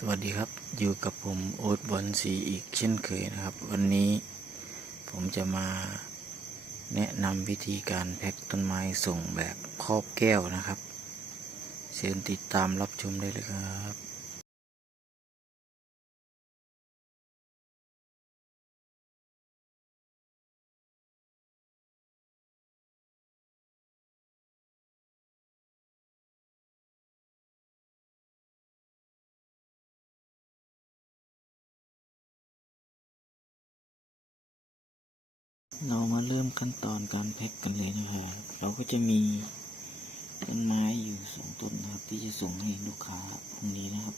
สวัสดีครับ อยู่กับผมโอ๊ตบอลสีอีกเช่นเคยนะครับ วันนี้ผมจะมาแนะนำวิธีการแพ็คต้นไม้ส่งแบบครอบแก้วนะครับ เชิญติดตามรับชมได้เลยครับ เรามาเริ่มขั้นตอนการแพ็คกันเลยนะครับเราก็จะมีต้นไม้อยู่สองต้นนะครับ ที่จะส่งให้ลูกค้าพรุ่งนี้นะครับ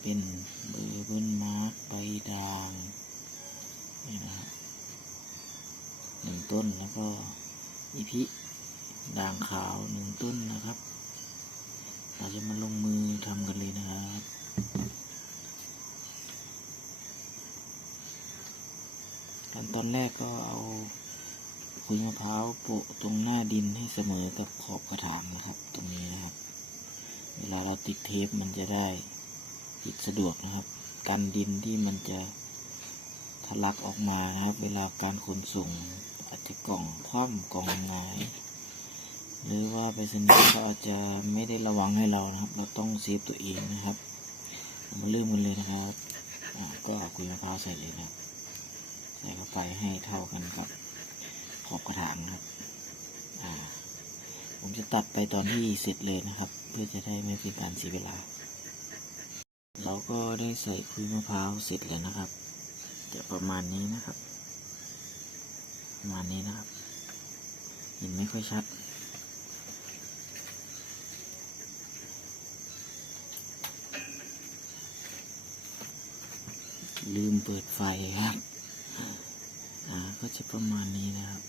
เป็นเบอร์เบิลมาร์กใบด่างนี่นะครับหนึ่งต้นแล้วก็อีพิด่างขาวหนึ่งต้นนะครับ เราจะมาลงมือทำกันเลยนะครับ ขั้นตอนแรกก็เอาขุยมะพร้าวโปะตรงหน้าดินให้เสมอกับขอบกระถางนะครับ ตรงนี้นะครับ เวลาเราติดเทปมันจะได้ติดสะดวกนะครับ กันดินที่มันจะทะลักออกมานะครับ เวลาการขนส่งอาจจะกล่องคว่ำกล่องหงายหรือว่าไปสนีย์เขาอาจจะไม่ได้ระวังให้เรานะครับ เราต้องเซฟตัวเองนะครับ มาเริ่มกันเลยนะครับก็เอาขุยมะพร้าวใส่เลยนะครับ ใส่เข้าไปให้เท่ากันกับขอบกระถางนะครับ อ่า ผมจะตัดไปตอนที่เสร็จเลยนะครับ เพื่อจะได้ไม่เป็นการเสียเวลา เราก็ได้ใส่คุยมะพร้าวเสร็จแล้วนะครับจะประมาณนี้นะครับ ประมาณนี้นะครับ เห็นไม่ค่อยชัด ลืมเปิดไฟครับ จะประมาณนี้นะครับ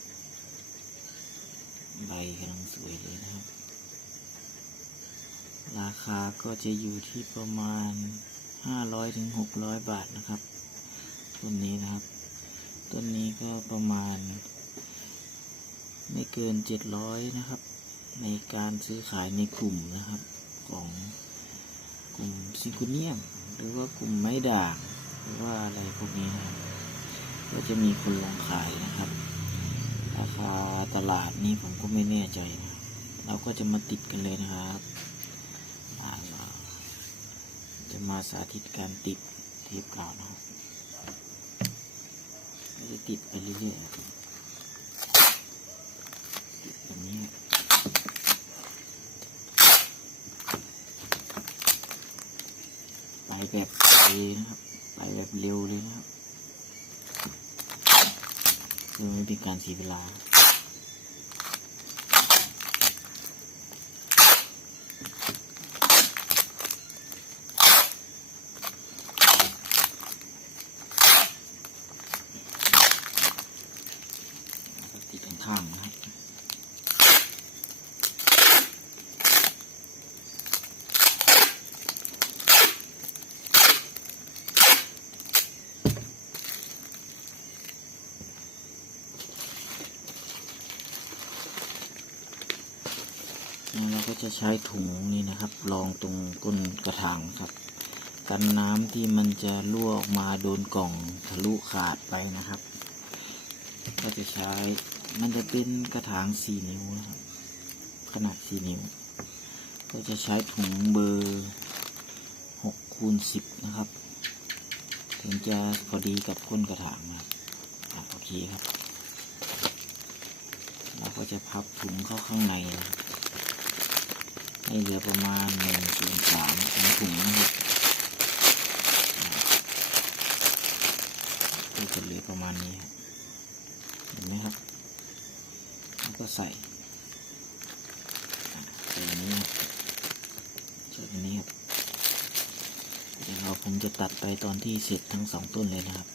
ใบกำลังสวยเลยนะครับ ราคาก็จะอยู่ที่ประมาณ 500ถึง600 บาทนะครับ ต้นนี้นะครับ ต้นนี้ก็ประมาณ ไม่เกิน 700 นะครับ ในการซื้อขายในกลุ่มนะครับของกลุ่มซิงคูเนียม หรือว่ากลุ่มไม้ด่าง หรือว่าอะไรพวกนี้นะครับ ก็จะมีคนลงขายนะครับ ราคาตลาดนี้ผมก็ไม่แน่ใจนะเราก็จะมาติดกันเลยนะครับอ่าเราจะมาสาธิตการติดเทปกาวนะครับก็จะติดไปเรื่อยๆครับติดแบบนี้ไปแบบเร็วนะครับ ไปแบบเร็วเลยนะครับ เพื่อเป็นการเสียเวลา ติดข้างๆนะครับ แล้วเราก็ จะใช้ถุงนี้นะครับรองตรงก้นกระถางครับ กันน้ำที่มันจะรั่วออกมาโดนกล่องทะลุขาดไปนะครับ ก็จะใช้มันจะเป็นกระถางสี่นิ้วนะครับ ขนาดสี่นิ้ว ก็จะใช้ถุงเบอร์หกคูณสิบนะครับ ถึงจะพอดีกับก้นกระถางนะครับอะโอเคครับ เราก็จะพับถุงเข้าข้างในนะครับ ให้เหลือประมาณหนึ่งส่วนสามของถุงนะครับก็จะเหลือประมาณนี้ครับเห็นไหมครับ แล้วก็ใส่ใส่อันนี้ครับใส่อันนี้ครับเดี๋ยวเราผมจะตัดไปตอนที่เสร็จทั้งสองต้นเลยนะครับ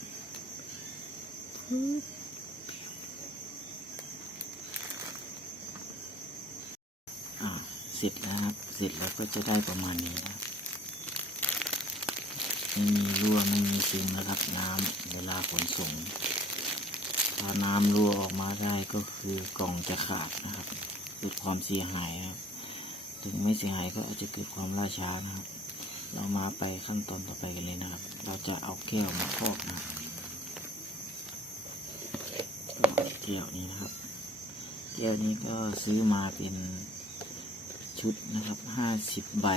อ่า เสร็จแล้วครับ เสร็จแล้วก็จะได้ประมาณนี้นะไม่มีรั่วไม่มีซึมนะครับ น้ำเวลาขนส่ง ถ้าน้ำรั่วออกมาได้ก็คือกล่องจะขาดนะครับเกิดความเสียหายครับ ถึงไม่เสียหายก็อาจจะเกิดความล่าช้านะครับ เรามาไปขั้นตอนต่อไปกันเลยนะครับ เราจะเอาแก้วมาครอบนะบแก้วนี้นะครับ แก้วนี้ก็ซื้อมาเป็น ชุดนะครับห้าสิบใบ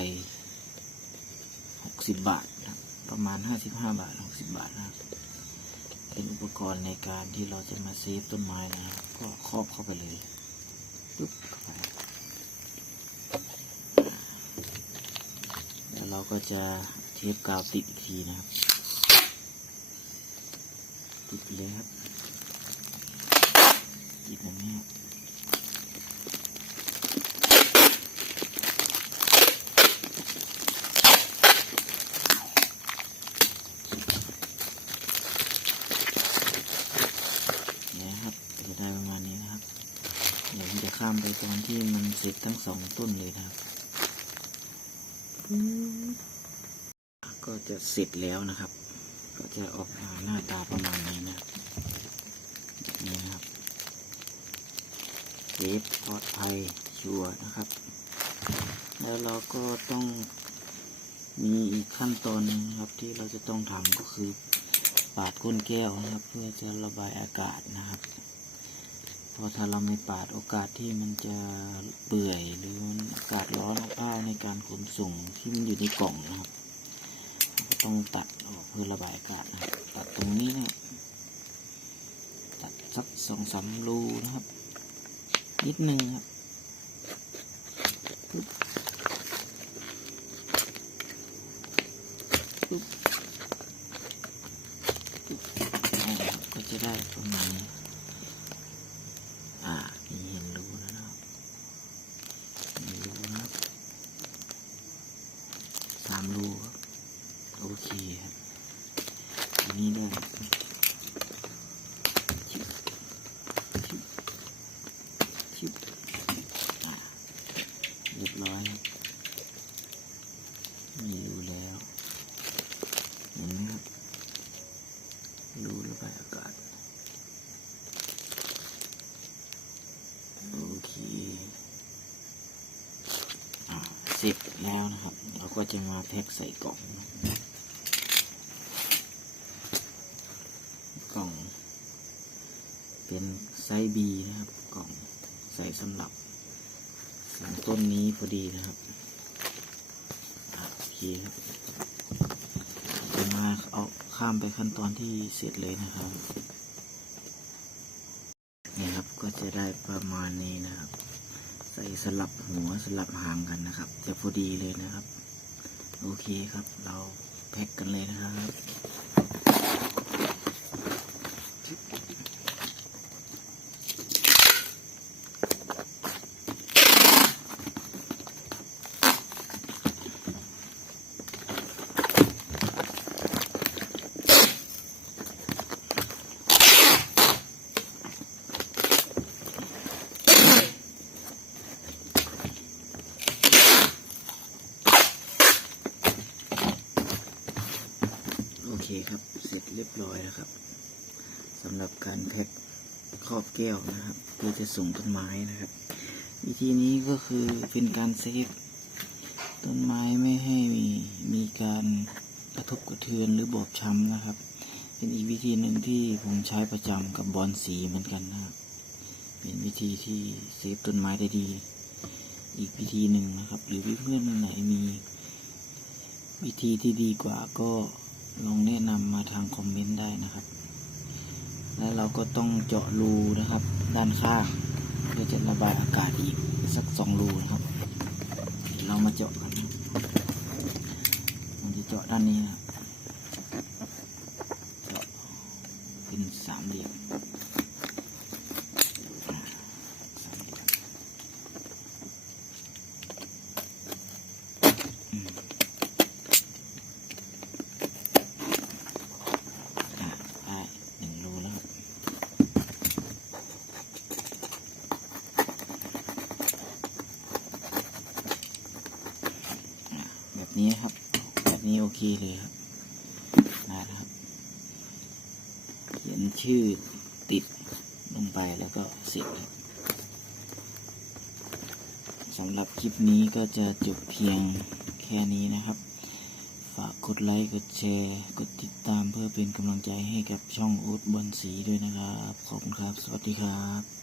หกสิบบาทนะครับประมาณห้าสิบห้าบาทหกสิบบาทนะครับเป็นอุปกรณ์ในการที่เราจะมาเซฟต้นไม้นะครับก็ครอบเข้าไปเลยปึ๊บแล้วเราก็จะเทปกาวติดอีกทีนะครับ ติดเลยครับติดแบบนี้ครับเนี่ยนะครับจะได้ประมาณนี้นะครับ เดี๋ยวผมจะข้ามไป ตอนที่มันเสร็จทั้งสองต้นเลยนะครับก็จะเสร็จแล้วนะครับ ก็จะออกมาหน้าตาประมาณนี้นะครับแบบนี่ครับเซฟปลอดภัยชัวนะครับ แล้วเราก็ต้องมีอีกขั้นตอนนึงนะครับที่เราจะต้องทำก็คือปาดก้นแก้วนะครับ เพื่อจะระบายอากาศนะครับ เพราะถ้าเราไม่ปาดโอกาสที่มันจะเปื่อยหรือมันอากาศร้อนอบอ้าวในการขนส่งที่มันอยู่ในกล่องนะครับก็ต้องตัดออกเพื่อระบายอากาศนะตัดตรงนี้นะครับตัดสักสองสามรูนะครับ นิดนึงครับปึ๊บปึ๊บปึ๊บก็จะได้ประมาณนี้ อ่านี่เห็นรูแล้วนะครับเห็นรูนะครับสามรูโอเคอันนี้ได้ชิบชิบชิบเรียบร้อยมีรูแล้วเห็นไหมครับรูระบายอากาศโอเคอ่าสร็จแล้วนะครับ ก็จะมาแพ็คใส่กล่อง กล่อง เป็นไซส์ B นะครับ กล่องใส่สำหรับสองต้นนี้พอดีนะครับโอเคครับจะมาเอาข้ามไปขั้นตอนที่เสร็จเลยนะครับเนี่ยครับก็จะได้ประมาณนี้นะครับ ใส่สลับหัวสลับหางกันนะครับ จะพอดีเลยนะครับ โอเคครับ เราแพ็กกันเลยนะครับ เรียบร้อยแล้วครับสำหรับการแพ็คครอบแก้วนะครับเพื่อจะส่งต้นไม้นะครับ วิธีนี้ก็คือเป็นการเซฟต้นไม้ไม่ให้มีมีการกระทบกระเทือนหรือบอบช้ำนะครับ เป็นอีกวิธีหนึ่งที่ผมใช้ประจำกับบอลสีเหมือนกันนะครับเป็นวิธีที่เซฟต้นไม้ได้ดี อีกวิธีหนึ่งนะครับ หรือเพื่อนๆไหนมี วิธีที่ดีกว่าก็ ลองแนะนำมาทางคอมเมนต์ได้นะครับ แล้วเราก็ต้องเจาะรูนะครับ ด้านข้างเพื่อจะระบายอากาศอีกสักสองรูนะครับ เรามาเจาะกันผมจะเจาะด้านนี้นะครับเจาะเป็นสามเหลี่ยมสามเหลี่ยมอืม อะได้หนึ่งรูแล้วครับอะแบบนี้ครับ แบบนี้โอเคเลยครับได้แล้วครับ เขียนชื่อติด ลงไปแล้วก็เสร็จครับสำหรับคลิปนี้ก็จะจบเพียงแค่นี้นะครับ ฝากดไลค์ กดแชร์ กดติดตามเพื่อเป็นกำลังใจให้กับช่องอูดบอลสีด้วยนะครับ ขอบคุณครับ สวัสดีครับ